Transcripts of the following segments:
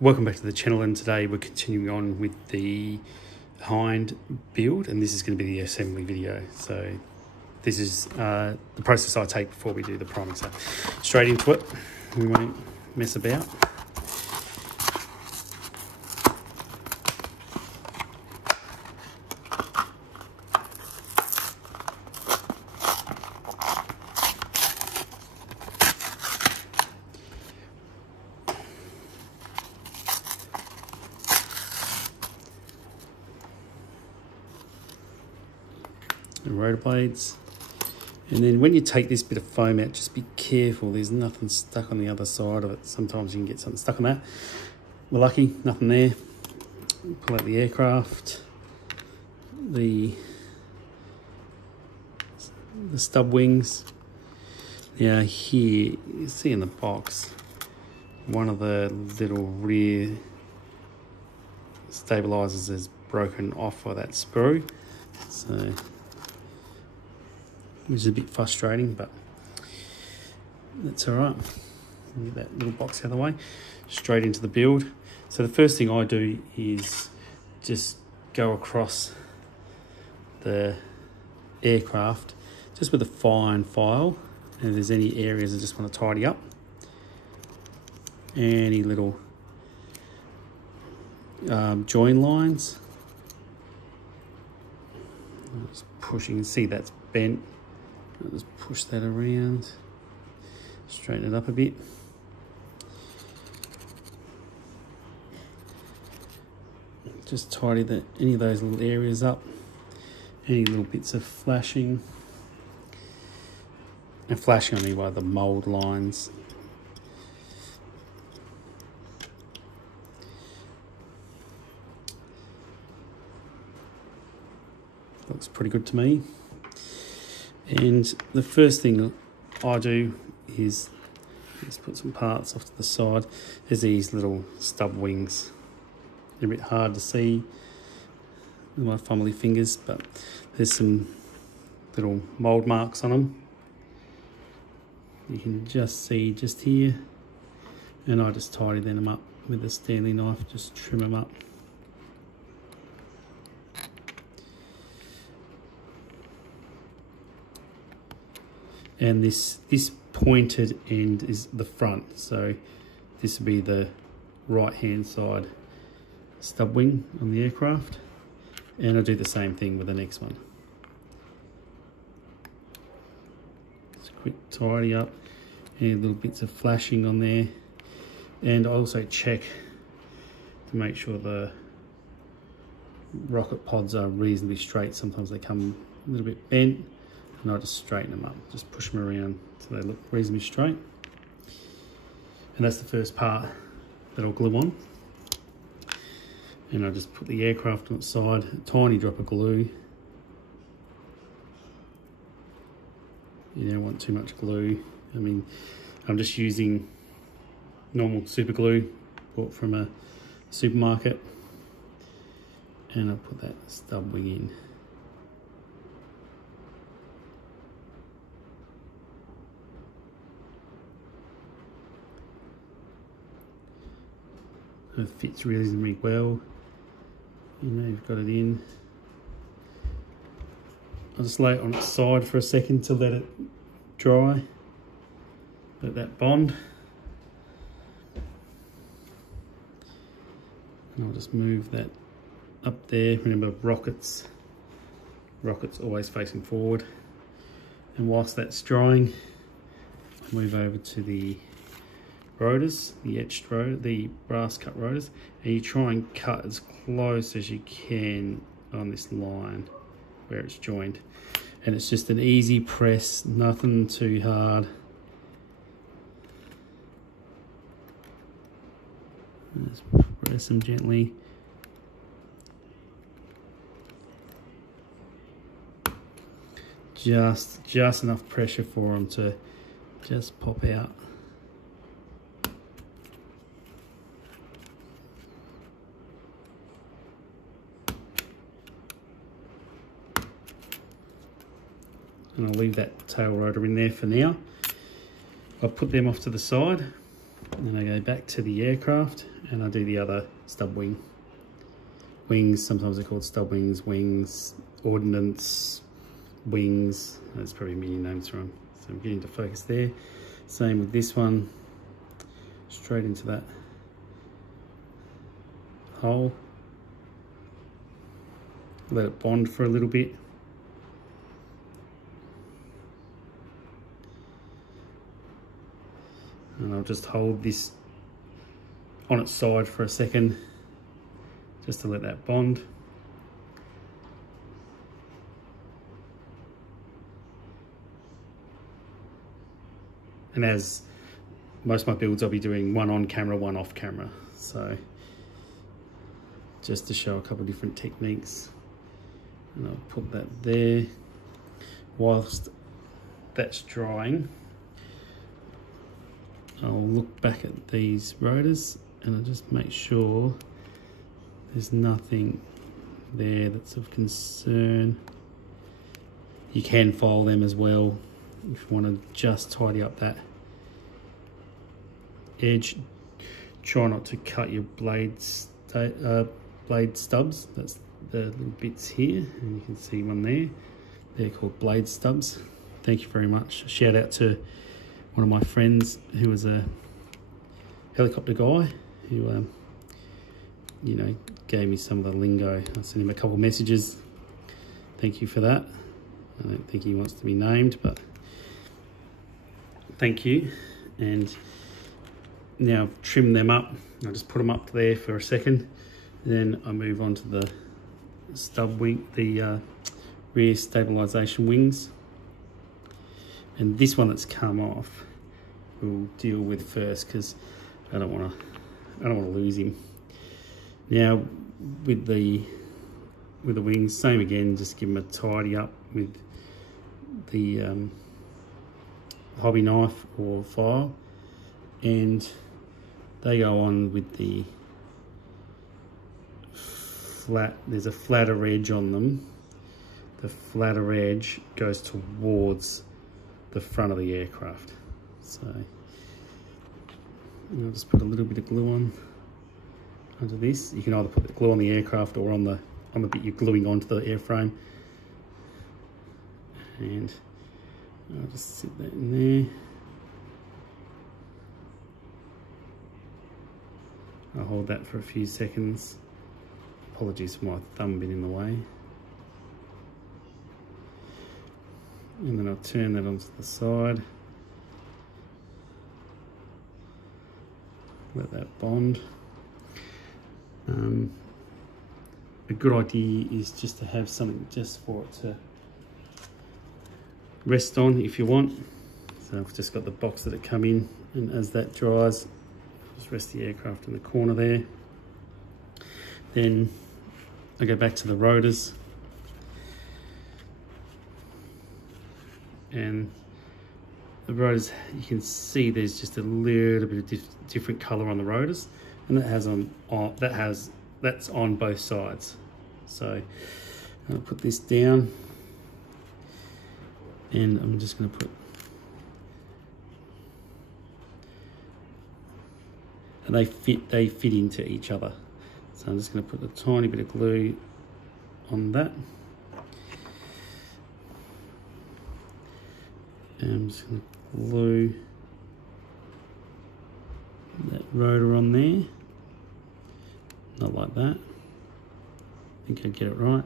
Welcome back to the channel, and today we're continuing on with the Hind build, and this is going to be the assembly video. So this is the process I take before we do the priming. So straight into it, we won't mess about. The rotor blades, and then when you take this bit of foam out, just be careful there's nothing stuck on the other side of it. Sometimes you can get something stuck on that. We're lucky, nothing there. Pull out the aircraft, the stub wings. Now here you see in the box one of the little rear stabilizers is broken off of that sprue, so which is a bit frustrating, but that's all right. Get that little box out of the way, straight into the build. So the first thing I do is just go across the aircraft just with a fine file, and if there's any areas I just want to tidy up, any little join lines. I'm just pushing, you can see that's bent. I'll just push that around, straighten it up a bit. Just tidy any of those little areas up, any little bits of flashing. And flashing, I mean by the mould lines. Looks pretty good to me. And the first thing I do is just put some parts off to the side. There's these little stub wings. They're a bit hard to see with my fumbly fingers, but there's some little mould marks on them. You can just see just here. And I just tidy them up with a Stanley knife, just trim them up. And this pointed end is the front, so this would be the right hand side stub wing on the aircraft, and I'll do the same thing with the next one. Just a quick tidy up, any little bits of flashing on there, and I also check to make sure the rocket pods are reasonably straight. Sometimes they come a little bit bent, and I just straighten them up, just push them around so they look reasonably straight. And that's the first part that I'll glue on. And I just put the aircraft on its side, a tiny drop of glue. You don't want too much glue. I mean, I'm just using normal super glue bought from a supermarket. And I'll put that stub wing in. It fits reasonably well. You know, you've got it in. I'll just lay it on its side for a second to let it dry. Let that bond. And I'll just move that up there. Remember, rockets always facing forward. And whilst that's drying, I'll move over to the rotors, the etched rotor, the brass cut rotors, and you try and cut as close as you can on this line where it's joined. And it's just an easy press, nothing too hard. Just press them gently. Just enough pressure for them to just pop out. And I'll leave that tail rotor in there for now. I'll put them off to the side, and then I go back to the aircraft and I do the other stub wing. Wings, sometimes they're called stub wings, wings, ordnance, wings. There's probably many names for them. So I'm getting to focus there. Same with this one, straight into that hole. Let it bond for a little bit. And I'll just hold this on its side for a second, just to let that bond. And as most of my builds, I'll be doing one on camera, one off camera. So just to show a couple of different techniques. And I'll put that there. Whilst that's drying, I'll look back at these rotors and I'll just make sure there's nothing there that's of concern. You can file them as well if you want to just tidy up that edge. Try not to cut your blade stubs. That's the little bits here, and you can see one there. They're called blade stubs. Thank you very much. A shout out to one of my friends who was a helicopter guy who you know, gave me some of the lingo. I sent him a couple of messages. Thank you for that. I don't think he wants to be named, but thank you. And now I've trimmed them up. I'll just put them up there for a second. Then I move on to the stub wing, the rear stabilisation wings. And this one that's come off, we'll deal with first because I don't want to lose him. Now with the wings, same again. Just give them a tidy up with the hobby knife or file, and they go on with the flat. There's a flatter edge on them. The flatter edge goes towards the front of the aircraft. So I'll just put a little bit of glue on under this. You can either put the glue on the aircraft or on the bit you're gluing onto the airframe. And I'll just sit that in there. I'll hold that for a few seconds. Apologies for my thumb being in the way. And then I'll turn that onto the side. Let that bond. A good idea is just to have something just for it to rest on if you want. So I've just got the box that it come in, and as that dries, just rest the aircraft in the corner there. Then I go back to the rotors, and the rotors, you can see there's just a little bit of different color on the rotors, and that's on both sides. So I'll put this down, and I'm just going to put, and they fit into each other. So I'm just going to put a tiny bit of glue on that. And I'm just going to glue that rotor on there. Not like that. I think I get it right.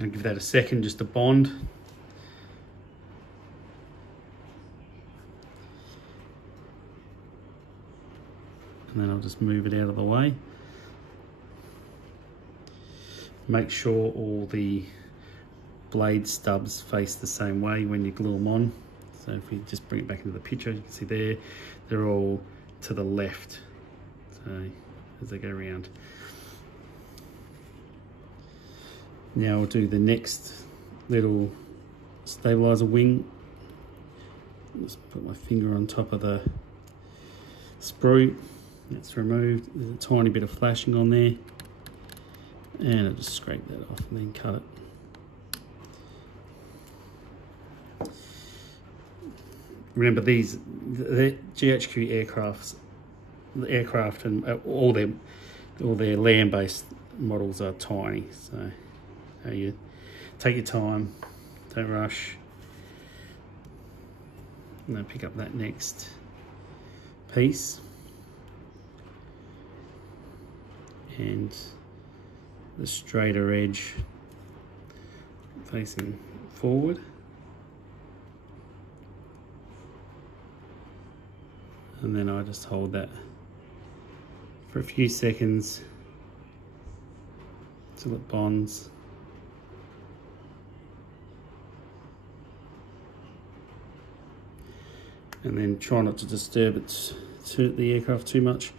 I'll give that a second just to bond. And then I'll just move it out of the way. Make sure all the blade stubs face the same way when you glue them on. So if we just bring it back into the picture, you can see there, they're all to the left. So as they go around. Now I'll do the next little stabilizer wing. Just put my finger on top of the sprue. That's removed. There's a tiny bit of flashing on there. And I'll just scrape that off and then cut it. Remember the GHQ aircrafts the aircraft and all their land-based models are tiny. So you take your time, don't rush. And then pick up that next piece and the straighter edge facing forward. And then I just hold that for a few seconds till it bonds. And then try not to disturb it to the aircraft too much.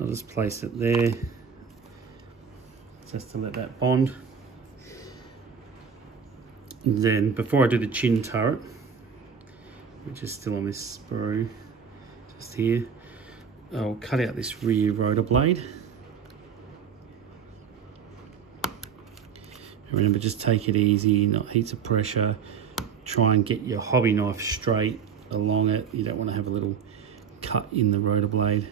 I'll just place it there just to let that bond. And then before I do the chin turret, which is still on this sprue, just here, I'll cut out this rear rotor blade. And remember, just take it easy, not heaps of pressure. Try and get your hobby knife straight along it. You don't want to have a little cut in the rotor blade.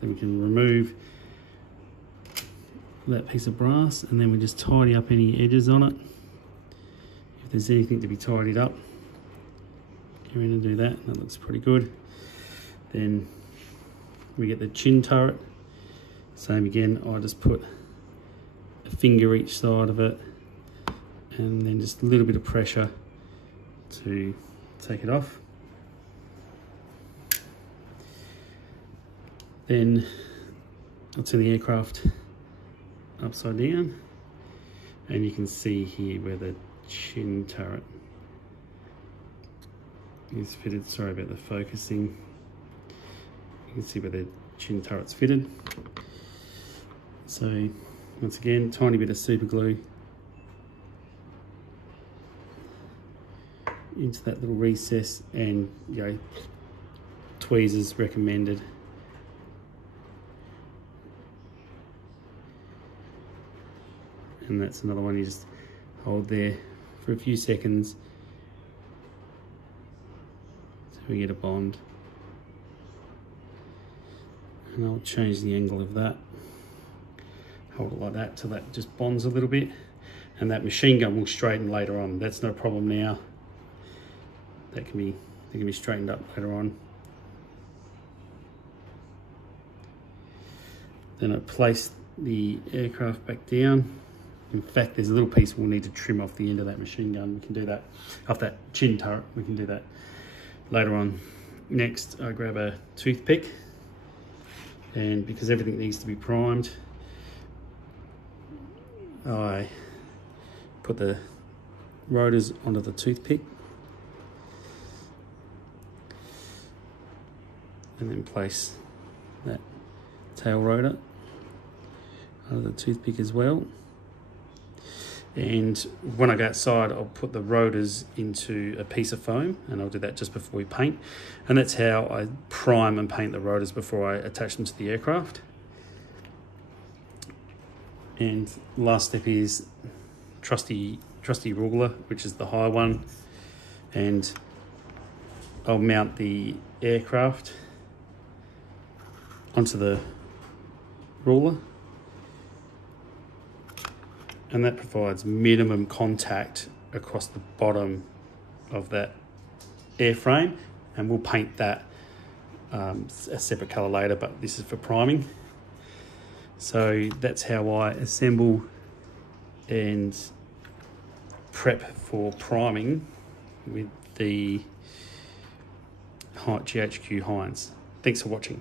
Then we can remove that piece of brass, and then we just tidy up any edges on it. If there's anything to be tidied up, go in and do that. That looks pretty good. Then we get the chin turret. Same again, I just put a finger each side of it, and then just a little bit of pressure to take it off. Then I'll turn the aircraft upside down, and you can see here where the chin turret is fitted. Sorry about the focusing. You can see where the chin turret's fitted. So once again, tiny bit of super glue into that little recess, and tweezers recommended. And that's another one you just hold there for a few seconds so we get a bond. And I'll change the angle of that. Hold it like that till that just bonds a little bit, and that machine gun will straighten later on. That's no problem now. That can be straightened up later on. Then I place the aircraft back down. In fact, there's a little piece we'll need to trim off the end of that machine gun. We can do that off that chin turret. We can do that later on. Next, I grab a toothpick, and because everything needs to be primed, I put the rotors onto the toothpick, and then place that tail rotor under the toothpick as well. And when I go outside, I'll put the rotors into a piece of foam, and I'll do that just before we paint. And that's how I prime and paint the rotors before I attach them to the aircraft. And last step is trusty ruler, which is the high one, and I'll mount the aircraft onto the ruler, and that provides minimum contact across the bottom of that airframe, and we'll paint that a separate colour later, but this is for priming. So that's how I assemble and prep for priming with the GHQ Hinds. Thanks for watching.